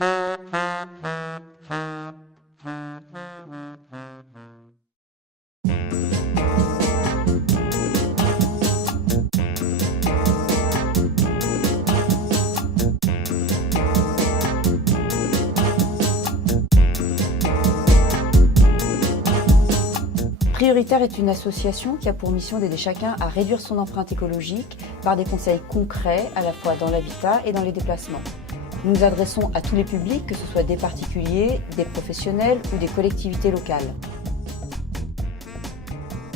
Prioritaire est une association qui a pour mission d'aider chacun à réduire son empreinte écologique par des conseils concrets à la fois dans l'habitat et dans les déplacements. Nous nous adressons à tous les publics, que ce soit des particuliers, des professionnels ou des collectivités locales.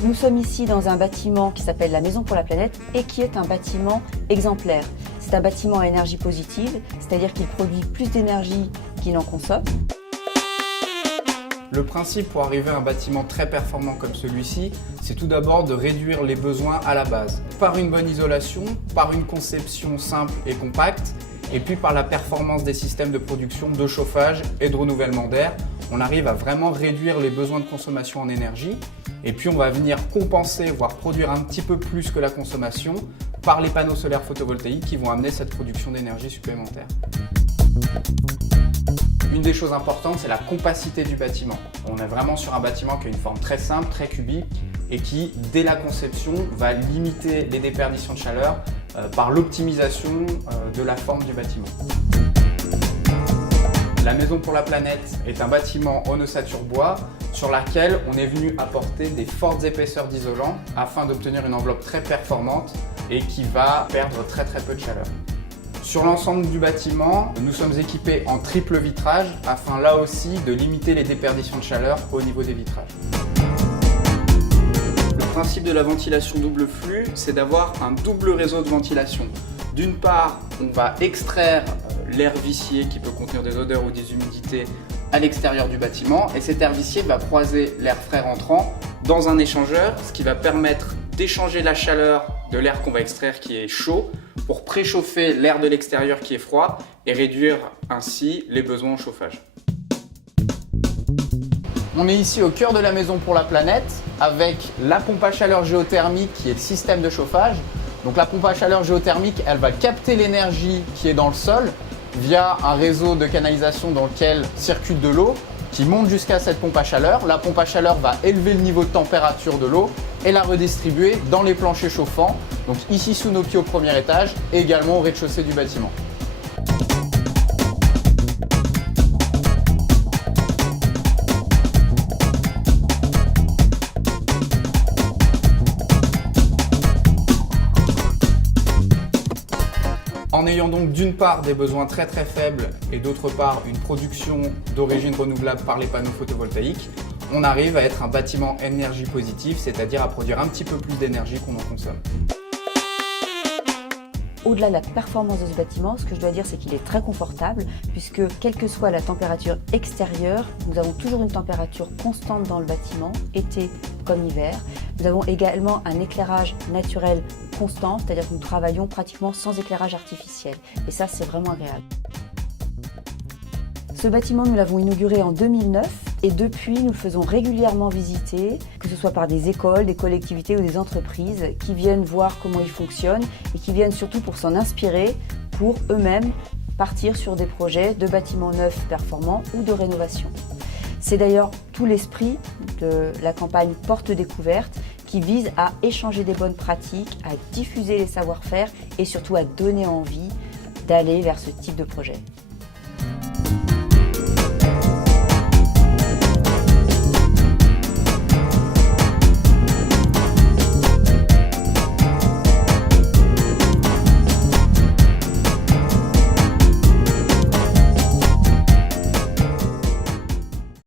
Nous sommes ici dans un bâtiment qui s'appelle la Maison pour la Planète et qui est un bâtiment exemplaire. C'est un bâtiment à énergie positive, c'est-à-dire qu'il produit plus d'énergie qu'il n'en consomme. Le principe pour arriver à un bâtiment très performant comme celui-ci, c'est tout d'abord de réduire les besoins à la base. Par une bonne isolation, par une conception simple et compacte, et puis par la performance des systèmes de production, de chauffage et de renouvellement d'air, on arrive à vraiment réduire les besoins de consommation en énergie. Et puis on va venir compenser, voire produire un petit peu plus que la consommation par les panneaux solaires photovoltaïques qui vont amener cette production d'énergie supplémentaire. Une des choses importantes, c'est la compacité du bâtiment. On est vraiment sur un bâtiment qui a une forme très simple, très cubique et qui, dès la conception, va limiter les déperditions de chaleur par l'optimisation de la forme du bâtiment. La Maison pour la Planète est un bâtiment en ossature bois sur laquelle on est venu apporter des fortes épaisseurs d'isolant afin d'obtenir une enveloppe très performante et qui va perdre très peu de chaleur. Sur l'ensemble du bâtiment, nous sommes équipés en triple vitrage afin là aussi de limiter les déperditions de chaleur au niveau des vitrages. Le principe de la ventilation double flux, c'est d'avoir un double réseau de ventilation. D'une part, on va extraire l'air vicié qui peut contenir des odeurs ou des humidités à l'extérieur du bâtiment et cet air vicié va croiser l'air frais rentrant dans un échangeur, ce qui va permettre d'échanger la chaleur de l'air qu'on va extraire qui est chaud pour préchauffer l'air de l'extérieur qui est froid et réduire ainsi les besoins en chauffage. On est ici au cœur de la Maison pour la Planète avec la pompe à chaleur géothermique qui est le système de chauffage. Donc la pompe à chaleur géothermique, elle va capter l'énergie qui est dans le sol via un réseau de canalisation dans lequel circule de l'eau qui monte jusqu'à cette pompe à chaleur. La pompe à chaleur va élever le niveau de température de l'eau et la redistribuer dans les planchers chauffants, donc ici sous nos pieds au premier étage et également au rez-de-chaussée du bâtiment. En ayant donc d'une part des besoins très faibles et d'autre part une production d'origine renouvelable par les panneaux photovoltaïques, on arrive à être un bâtiment énergie positive, c'est-à-dire à produire un petit peu plus d'énergie qu'on en consomme. Au-delà de la performance de ce bâtiment, ce que je dois dire, c'est qu'il est très confortable puisque quelle que soit la température extérieure, nous avons toujours une température constante dans le bâtiment, été comme hiver. Nous avons également un éclairage naturel constant, c'est-à-dire que nous travaillons pratiquement sans éclairage artificiel. Et ça, c'est vraiment agréable. Ce bâtiment, nous l'avons inauguré en 2009 et depuis, nous le faisons régulièrement visiter, que ce soit par des écoles, des collectivités ou des entreprises qui viennent voir comment il fonctionne et qui viennent surtout pour s'en inspirer pour eux-mêmes partir sur des projets de bâtiments neufs performants ou de rénovation. C'est d'ailleurs tout l'esprit de la campagne Porte Découverte qui vise à échanger des bonnes pratiques, à diffuser les savoir-faire et surtout à donner envie d'aller vers ce type de projet.